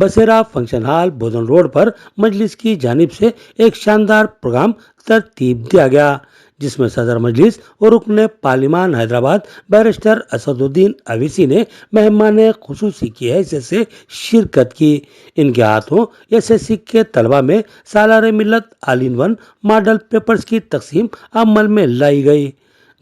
बसेरा function hall बोधन road पर मजलिस की जानिब से एक शानदार प्रोग्राम तरतीब दिया गया, जिसमें सदर मजलिस और रुकन पार्लिमान हैदराबाद बैरिस्टर असदुद्दीन अवीसी ने मेहमान खुसूसी की हैसियत से शिरकत की। इनके हाथों एसएससी के तलबा में सालार मिल्लत all in one model papers की तकसीम अमल में लाई गई।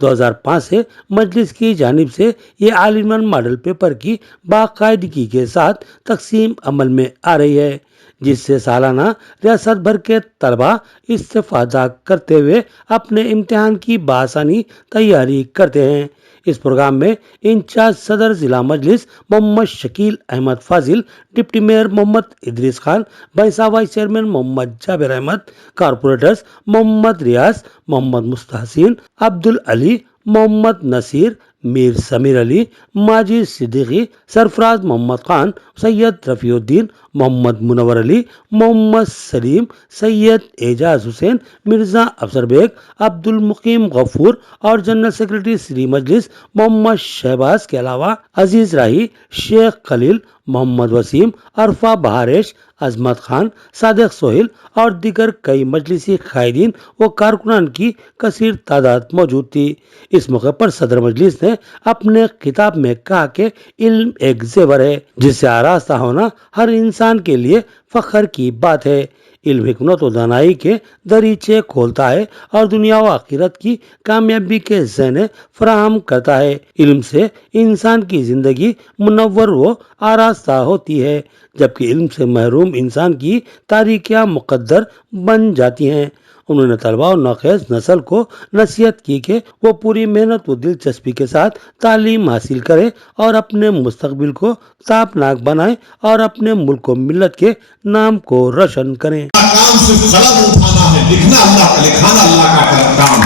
2005 से मजलिस की जानिब से ये all in one model paper की बाकायदगी के साथ तकसीम अमल में आ रही है, जिससे सालाना रियासत भर के तलबा इस्तेफादा करते हुए अपने इम्तिहान की बआसानी तैयारी करते हैं। इस प्रोग्राम में इंचार्ज सदर जिला मजलिस मोहम्मद शकील अहमद फाजिल, डिप्टी मेयर मोहम्मद इदरीस खान, बैसा vice chairman Mohammad Jabir Ahmed, corporators Mohammad Riyaz, Mohammad Mustahseen, Abdul Ali, Mohammad Naseer, Mir Sameer Ali, Majid Siddiqui, Sarfaraz Mohammad Khan, Syed Rafiuddin, Mohammad Munawwar Ali, Mohammad Saleem, Syed Ejaz Hussain, Mirza Afsar Baig, Abdul Muqeem Gafoor और जनरल सेक्रेटरी श्री मजलिस मोहम्मद शहबाज के अलावा अजीज राही, शेख खलील, मोहम्मद वसीम, अरफा बहारेश, अजमत खान, सादिक सोहेल और दीगर कई मजलिसी कायदीन व कारकुनान की कसीर तादाद मौजूद थी। इस मौके पर सदर मजलिस ने अपने खिताब में कहा कि इल्म एक जेवर है जिससे आरास्ता होना हर इंसान के लिए फख्र की बात है। इल्म हिकमत और दानाई के दरीचे खोलता है और दुनिया व आखिरत की कामयाबी के ज़हने फराहम करता है। इल्म से इंसान की जिंदगी मुनव्वर व आरास्ता होती है, जबकि इल्म से महरूम इंसान की तारीकियां मुकद्दर बन जाती हैं। उन्होंने तलबा और नौखेज़ नस्ल को नसीहत की कि वो पूरी मेहनत व दिलचस्पी के साथ तालीम हासिल करें और अपने मुस्तकबिल को ताबनाक बनाएं और अपने मुल्क व मिल्लत के नाम को रोशन करें। काम सिर्फ कलम उठाना है, लिखना अल्लाह का, लिखाना अल्लाह का काम।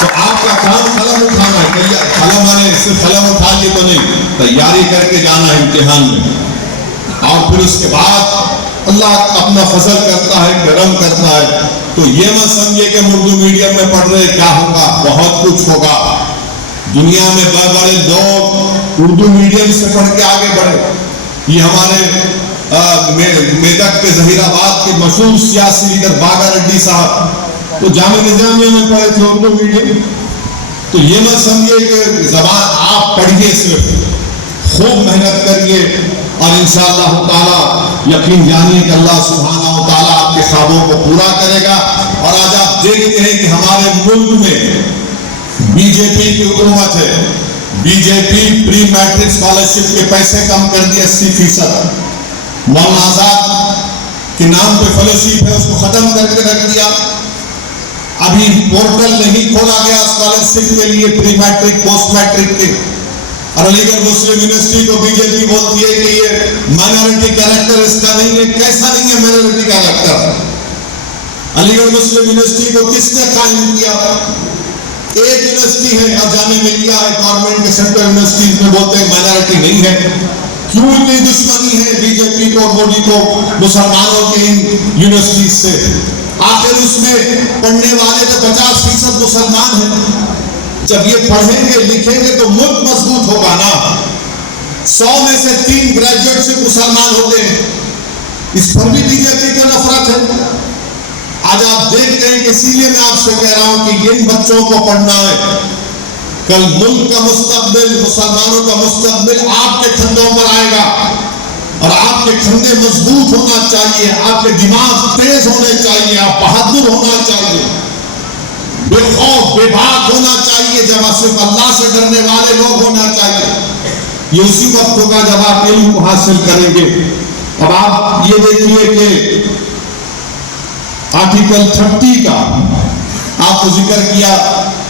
तो आपका काम कलम उठाना है। कलम माने सिर्फ कलम उठा लिए तो नहीं, तैयारी करके जाना है इम्तिहान में। और फिर उसके बाद अल्लाह अपना फजल करता है, करम करता है। तो ये मत समझिए कि उर्दू मीडियम में पढ़ रहे क्या होगा, बहुत कुछ होगा। दुनिया में बड़े बड़े लोग उर्दू मीडियम से पढ़ के आगे बढ़े। ये हमारे मेदक के जहीराबाद के मशहूर सियासी लीडर बागा रेड्डी साहब तो जामे निजामिया में पढ़े थे उर्दू मीडियम। तो ये मत समझिए कि जबान आप पढ़िए, सिर्फ खूब मेहनत करिए और इंशाअल्लाह ताला यकीन जानिए कि अल्लाह सुब्हानहू व तआला आपके ख्वाबों को पूरा करेगा। और आज आप देखते हैं कि हमारे मुल्क में बीजेपी की हुकूमत है। बीजेपी प्री मैट्रिक स्कॉलरशिप के पैसे कम कर दिए 80%। मौलाना आजाद के नाम पे फेलोशिप है, उसको खत्म करके रख दिया। अभी पोर्टल नहीं खोला गया स्कॉलरशिप के लिए प्री मैट्रिक पोस्ट मैट्रिक के। और अलीगढ़ मुस्लिम यूनिवर्सिटी को बीजेपी बोलती है कि ये माइनॉरिटी कैरेक्टर इसका नहीं है। कैसा नहीं है माइनॉरिटी कैरेक्टर? अलीगढ़ मुस्लिम यूनिवर्सिटी को किसने कायम किया? एक यूनिवर्सिटी है और जामे मिलिया है गवर्नमेंट के सेंट्रल यूनिवर्सिटीज में, बोलते हैं माइनॉरिटी नहीं है। क्यों इतनी दुश्मनी है बीजेपी को, मोदी को मुसलमानों के इन यूनिवर्सिटीज से? आखिर उसमें पढ़ने वाले तो 50% मुसलमान हैं। जब ये पढ़ेंगे लिखेंगे तो मुल्क मजबूत होगा ना। 100 में से 3 ग्रेजुएट से मुसलमान होते हैं। इस पर भी बीजेपी को नफरत है। आज आप देखते हैं कि इसीलिए मैं आपसे कह रहा हूं कि इन बच्चों को पढ़ना है। कल मुल्क का मुस्तकबिल, मुसलमानों का मुस्तकबिल आपके कंधों पर आएगा और आपके कंधे मजबूत होना चाहिए, आपके दिमाग तेज होने चाहिए, आप बहादुर होना चाहिए, बेखौफ बेबाक होना चाहिए, जब सिर्फ अल्लाह से डरने वाले लोग होना चाहिए। ये उसी वक्त होगा जब आप इल्म को हासिल करेंगे। अब आप ये देखिए कि आर्टिकल 30 का आपको जिक्र किया,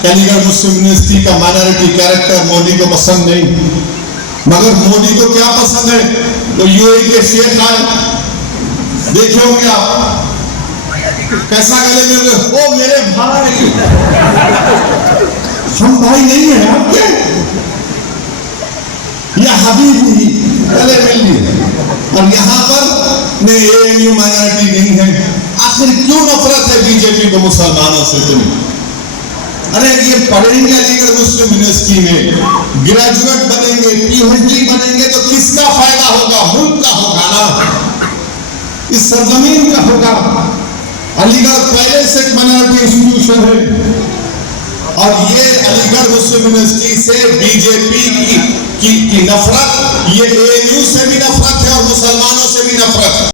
अलीगढ़ मुस्लिम यूनिवर्सिटी का माइनॉरिटी कैरेक्टर मोदी को पसंद नहीं। मगर मोदी को क्या पसंद है? तो यूएई के शेख आए, देखे होंगे आप कैसा गले में, ओ मेरे भाई, हम भाई नहीं है आपके, या हबीबी, गले मिल लिए। और यहाँ पर नहीं माइनॉरिटी नहीं है। आखिर क्यों नफरत है बीजेपी को मुसलमानों से? अरे ये पढ़ेंगे अलीगढ़ मुस्लिम यूनिवर्सिटी में, ग्रेजुएट बनेंगे, पीएचडी बनेंगे तो किसका फायदा होगा? मुल्क का होगा ना। इस सरजमीन का होगा। अलीगढ़ पहले से एक माइनॉरिटी इंस्टीट्यूशन है और ये अलीगढ़ मुस्लिम यूनिवर्सिटी से बीजेपी की नफरत, ये एएनयू से भी नफरत है और मुसलमानों से भी नफरत है।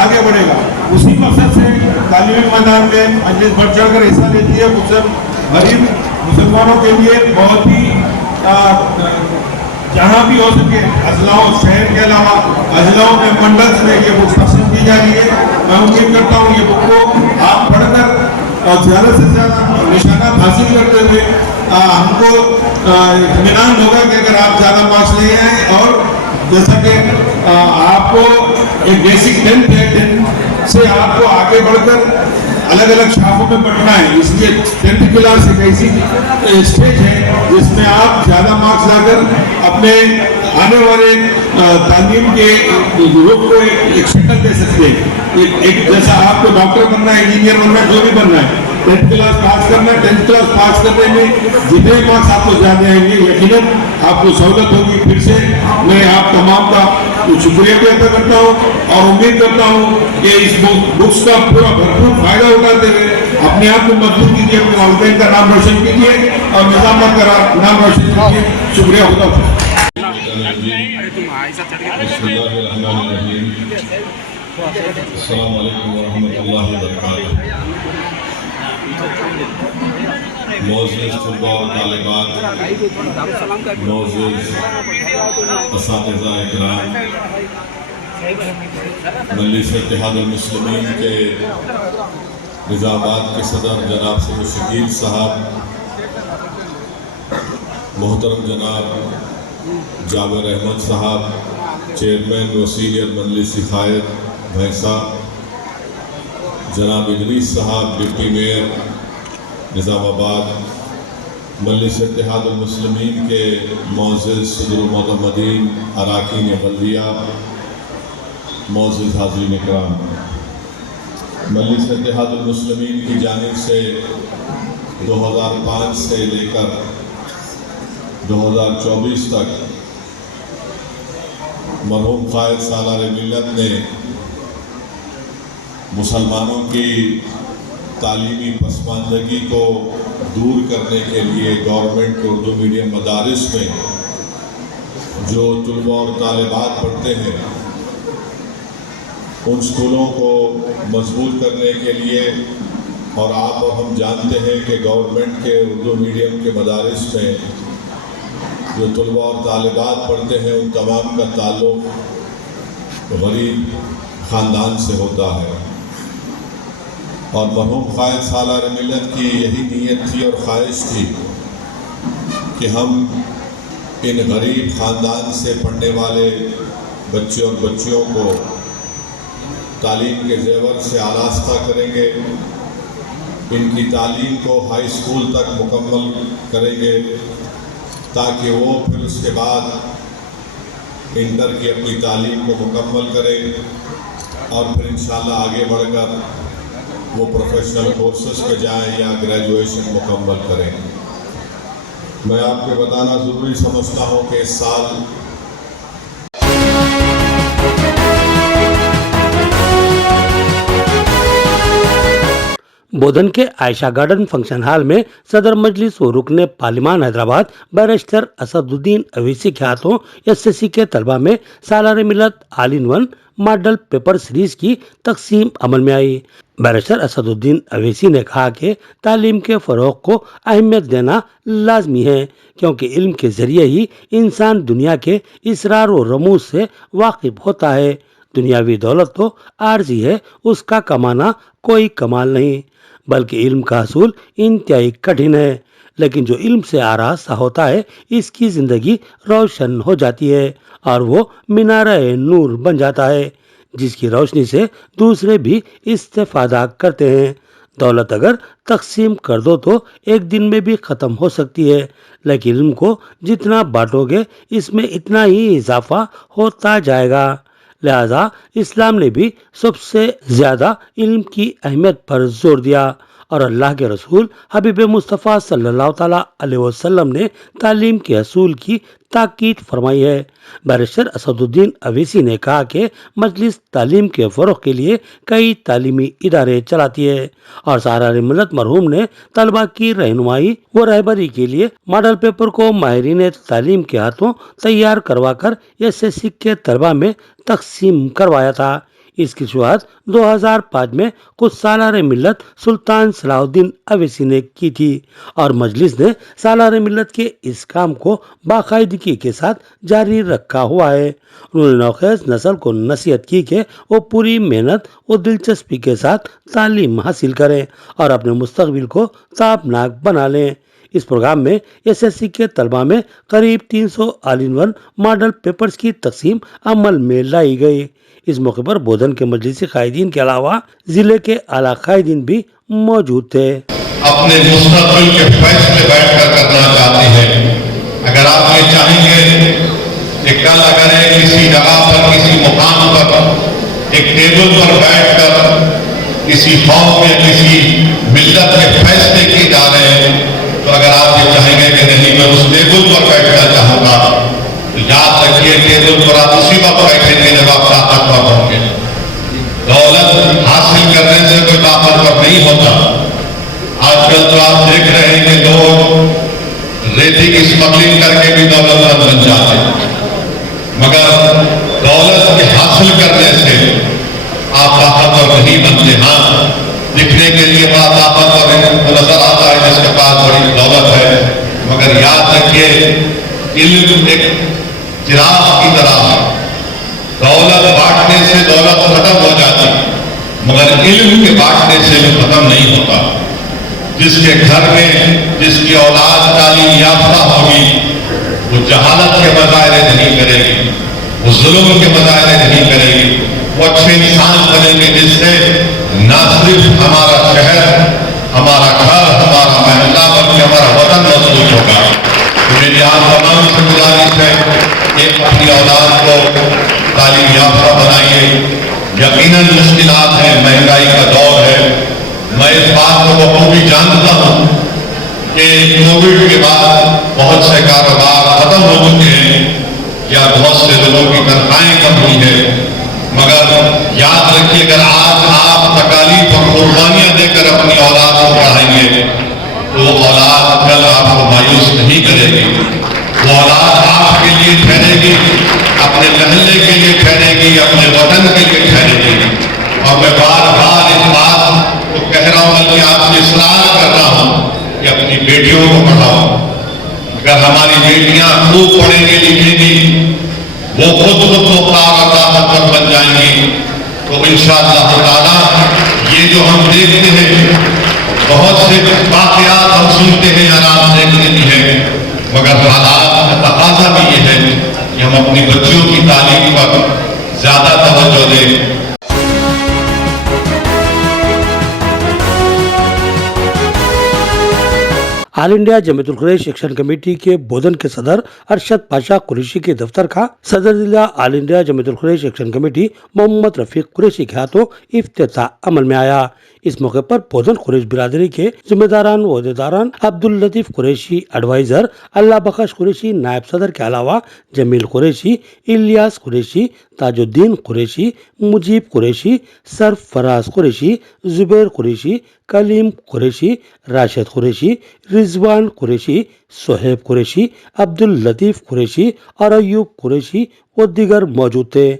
आगे बढ़ेगा। उसी मकसद से तालीमी मैदान में मजलिस बढ़ चढ़ कर हिस्सा लेती है। गरीब मुसलमानों के लिए बहुत ही जहाँ भी हो सके अजलाओं, शहर के अलावा अजलाओं में, मंडल्स में ये बुक तकसीम की जा रही है। मैं उम्मीद करता हूँ ये बुक को आप पढ़कर ज़्यादा से ज़्यादा निशानात हासिल करते हुए हमको इत्मीनान होगा कि अगर आप ज़्यादा मार्क्स ले आए, और जैसा कि आपको एक बेसिक 10th है, 10th से आपको आगे बढ़कर अलग अलग शाखों में बढ़ना है। इसलिए 10th क्लास एक ऐसी स्टेज है जिसमें आप ज़्यादा मार्क्स लाकर अपने आने वाले तालीम के रुख को एक शक्ल दे सकते हैं। एक जैसा आपको डॉक्टर बनना है, इंजीनियर बनना है, जो भी बनना है, 10th क्लास पास करना है। 10th क्लास पास करने में जितने मार्क्स आपको ज़्यादा आएंगे यकीनन आपको सहूलत होगी। फिर से मैं आप तमाम का शुक्रिया भी अदा करता हूँ और उम्मीद करता हूँ कि इस बुक्स का पूरा भरपूर फायदा उठाते हुए अपने आप को मजबूत कीजिए, अपने वालिदैन का नाम रोशन कीजिए और निजामत का नाम रोशन कीजिए। शुक्रिया। अस्सलाम वालेकुम वरहमतुल्लाहि वबरकातुहू। मोअज़्ज़िज़ तलबा और तालिबात, मोअज़्ज़िज़ असातिज़ा इकराम, मजलिस इत्तेहादुल मुस्लिमीन के निज़ामात के सदर जनाब सैयद शकील साहब, मोहतरम जनाब जाबिर अहमद साहब, चेयरमैन व सीनियर मजलिस क़ायद भैंसा, जनाब इदरीस साहब डिप्टी मेयर निज़ामाबाद, मजलिस इत्तेहादुल मुस्लिमीन के मोअज़्ज़िज़ सदरुल मोतमदीन अराकीन बल्दिया, मोअज़्ज़िज़ हाज़रीन इकराम, मजलिस इत्तेहादुल मुस्लिमीन की जानिब से 2005 से लेकर 2024 तक मरहूम क़ायद सालार मिल्लत ने मुसलमानों की तालीमी पसमानदगी को दूर करने के लिए गवर्नमेंट के उर्दू मीडियम मदारिस में जो तलबा और तालिबात पढ़ते हैं उन स्कूलों को मजबूत करने के लिए, और आप और हम जानते हैं कि गवर्नमेंट के उर्दू मीडियम के मदारिस में जो तलबा और तालिबात पढ़ते हैं उन तमाम का ताल्लुक़ गरीब ख़ानदान से होता है। और मरहूम क़ायद सालार मिल्लत की यही नीयत थी और ख्वाहिश थी कि हम इन गरीब ख़ानदान से पढ़ने वाले बच्चे और बच्चियों को तालीम के ज़ेवर से आरास्ता करेंगे, इनकी तालीम को हाई स्कूल तक मुकम्मल करेंगे ताकि वो फिर उसके बाद इंटर की अपनी तालीम को मुकम्मल करें और फिर इंशाअल्लाह आगे बढ़कर वो प्रोफेशनल कोर्सेस पे जाएं या ग्रेजुएशन मुकम्मल करें। मैं आपको बताना ज़रूरी समझता हूँ कि इस साल बोधन के आयशा गार्डन फंक्शन हॉल में सदर मजलिस व रुकने पार्लिमान हैदराबाद बैरिस्टर असदुद्दीन अवैसी के हाथों एसएससी के तलबा में सालार मिलत all in one model paper series की तकसीम अमल में आई। बैरिस्टर असदुद्दीन अवैसी ने कहा कि तालीम के फरोग को अहमियत देना लाजमी है, क्योंकि इल्म के जरिए ही इंसान दुनिया के इसरार व रमूज से वाकिफ होता है। दुनियावी दौलत तो आर्जी है, उसका कमाना कोई कमाल नहीं, बल्कि इल्म का हासिल इंतहाई कठिन है। लेकिन जो इल्म से आरास्ता होता है इसकी जिंदगी रोशन हो जाती है और वो मीनारा नूर बन जाता है, जिसकी रोशनी से दूसरे भी इस्तेफादा करते हैं। दौलत अगर तकसीम कर दो तो एक दिन में भी खत्म हो सकती है, लेकिन इल्म को जितना बांटोगे इसमें इतना ही इजाफा होता जाएगा। लिहाजा इस्लाम ने भी सबसे ज्यादा इल्म की अहमियत पर जोर दिया اور اللہ کے رسول حبیب مصطفیٰ صلی اللہ تعالیٰ علیہ وسلم نے تعلیم کے اصول کی تاکید فرمائی ہے۔ بیرسٹر اسد الدین اویسی نے کہا کہ مجلس تعلیم کے فروغ کے لیے کئی تعلیمی ادارے چلاتی ہے اور سالار ملت مرحوم نے طلبہ کی رہنمائی و رہبری کے لیے ماڈل پیپر کو ماہرین تعلیم کے ہاتھوں تیار کروا کر SSC کے طلبہ میں تقسیم کروایا تھا۔ اس کی شروعات 2005 میں خود سالار ملت سلطان صلاح الدین اویسی نے کی تھی اور مجلس نے سالار ملت کے اس کام کو باقاعدگی کے ساتھ جاری رکھا ہوا ہے۔ انہوں نے نوخیز نسل کو نصیحت کی کہ وہ پوری محنت و دلچسپی کے ساتھ تعلیم حاصل کریں اور اپنے مستقبل کو تابناک بنا لیں۔ اس پروگرام میں SSC کے طلبہ میں قریب 300 آل ان ون ماڈل پیپرز کی تقسیم عمل میں لائی گئی۔ اس موقع پر بودھن کے مجلسی قائدین کے علاوہ ضلع کے اعلیٰ قائدین بھی موجود تھے۔ اپنے مستقبل کے فیصلے بیٹھ کر کرنا چاہتے ہیں۔ اگر آپ یہ چاہیں گے کہ کل اگر کسی جگہ پر کسی مقام پر ایک ٹیبل پر بیٹھ کر کسی قوم میں کسی ملت کے فیصلے کیے جا رہے ہیں تو اگر آپ یہ چاہیں گے کہ نہیں میں اس ٹیبل پر بیٹھنا چاہوں گا تو یاد رکھیے ٹیبل پر آپ اسی وقت بیٹھیں گے جب آپ طاقتور ہوں گے۔ دولت حاصل کرنے سے کوئی طاقتور نہیں ہوتا۔ آج کل تو آپ دیکھ رہے ہیں کہ لوگ ریتی کی اسمگلنگ کر کے بھی دولت مند بن جاتے ہیں، مگر دولت کے حاصل کرنے سے آپ طاقتور نہیں بنتے۔ ہاں دکھنے کے لیے بڑا طاقتور نظر آتا ہے جس کے پاس بڑی دولت ہے، مگر یاد رکھیے علم ایک چراغ کی طرح ہے۔ دولت بانٹنے سے دولت ختم ہو جاتی مگر علم کے بانٹنے سے وہ ختم نہیں ہوتا۔ جس کے گھر میں جس کی اولاد تعلیم یافتہ ہوگی وہ جہالت کے مظاہرے نہیں کرے گی، وہ ظلم کے مظاہرے نہیں کرے گی، وہ اچھے انسان بنیں گے جس سے نہ صرف ہمارا شہر، ہمارا گھر، ہمارا محلہ بلکہ ہمارا وطن مضبوط ہوگا۔ میری آپ تمام سے گزارش ہے کہ اپنی اولاد کو تعلیم یافتہ بنائیے۔ یقیناً مشکلات ہیں، مہنگائی کا دور ہے۔ میں اس بات کو بخوبی جانتا ہوں کہ کووڈ کے بعد بہت سے کاروبار ختم ہو چکے ہیں یا بہت سے لوگوں کی تنخواہیں کم ہوئی ہیں، مگر یاد رکھیے اگر آج آپ تکالیف اور قربانیاں دے کر اپنی اولاد کو پڑھائیں گے تو وہ اولاد کل آپ کو مایوس نہیں کرے گی۔ وہ اولاد آپ کے لیے ٹھہرے گی، اپنے محلے کے لیے ٹھہرے گی، اپنے وطن کے لیے ٹھہرے گی۔ اور میں بار بار اس بات کو کہہ رہا ہوں بلکہ آپ سے اصرار کر رہا ہوں کہ اپنی بیٹیوں کو پڑھاؤ۔ اگر ہماری بیٹیاں خوب پڑھیں گی لکھیں گی، وہ خود مختار اور طاقتور بن جائیں گی تو انشاءاللہ تعالیٰ یہ جو ہم دیکھتے ہیں بہت سے واقعات ہم سنتے ہیں یا آپ دیکھتے بھی ہیں، مگر حالات کا تقاضا بھی یہ ہے کہ ہم اپنی بچیوں کی تعلیم پر زیادہ توجہ دیں۔ آل انڈیا جمعیت القریش ایکشن کمیٹی کے بودھن کے صدر ارشد پاشا قریشی کے دفتر کا صدر ضلع آل انڈیا جمعیت القریش ایکشن کمیٹی محمد رفیق قریشی کے ہاتھوں افتتاح عمل میں آیا۔ اس موقع پر بودھن قریش برادری کے ذمہ داران و عہدیداران عبداللطیف قریشی ایڈوائزر، اللہ بخش قریشی نائب صدر کے علاوہ جمیل قریشی، الیاس قریشی، تاج الدین قریشی، مجیب قریشی، سرفراز قریشی، زبیر قریشی، کلیم قریشی، راشد قریشی، رضوان قریشی، صہیب قریشی، عبداللطیف قریشی اور ایوب قریشی و دیگر موجود تھے۔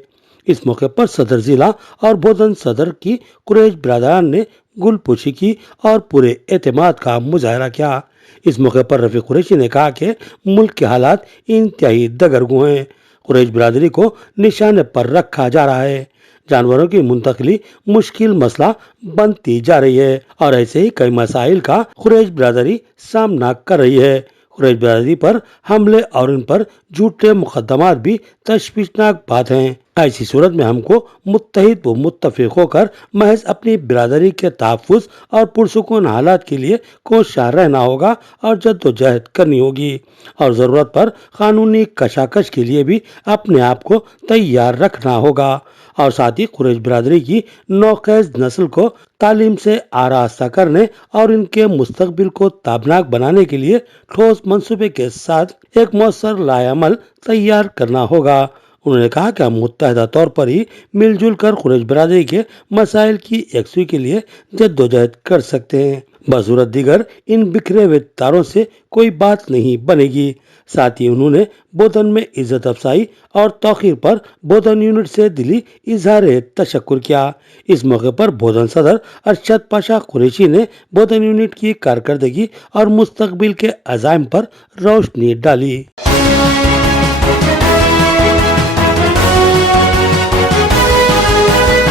اس موقع پر صدر ضلع اور بودھن صدر کی قریش برادران نے گل پوشی کی اور پورے اعتماد کا مظاہرہ کیا۔ اس موقع پر رفیق قریشی نے کہا کہ ملک کے حالات انتہائی دگرگوں ہیں، قریش برادری کو نشانے پر رکھا جا رہا ہے، جانوروں کی منتقلی مشکل مسئلہ بنتی جا رہی ہے اور ایسے ہی کئی مسائل کا قریش برادری سامنا کر رہی ہے۔ قریش برادری پر حملے اور ان پر جھوٹے مقدمات بھی تشویشناک بات ہیں۔ ایسی صورت میں ہم کو متحد و متفق ہو کر محض اپنی برادری کے تحفظ اور پرسکون حالات کے لیے کوشاں رہنا ہوگا اور جد و جہد کرنی ہوگی، اور ضرورت پر قانونی کشاکش کے لیے بھی اپنے آپ کو تیار رکھنا ہوگا، اور ساتھ ہی قریش برادری کی نوخیز نسل کو تعلیم سے آراستہ کرنے اور ان کے مستقبل کو تابناک بنانے کے لیے ٹھوس منصوبے کے ساتھ ایک مؤثر لائحہ عمل تیار کرنا ہوگا۔ انہوں نے کہا کہ ہم متحدہ طور پر ہی مل جل کر قریش برادری کے مسائل کی یکسوئی کے لیے جد و جہد کر سکتے ہیں، بصورت دیگر ان بکھرے ہوئے تاروں سے کوئی بات نہیں بنے گی۔ ساتھ ہی انہوں نے بودھن میں عزت افزائی اور توقیر پر بودھن یونٹ سے دلی اظہار تشکر کیا۔ اس موقع پر بودھن صدر ارشد پاشا قریشی نے بودھن یونٹ کی کارکردگی اور مستقبل کے عزائم پر روشنی ڈالی۔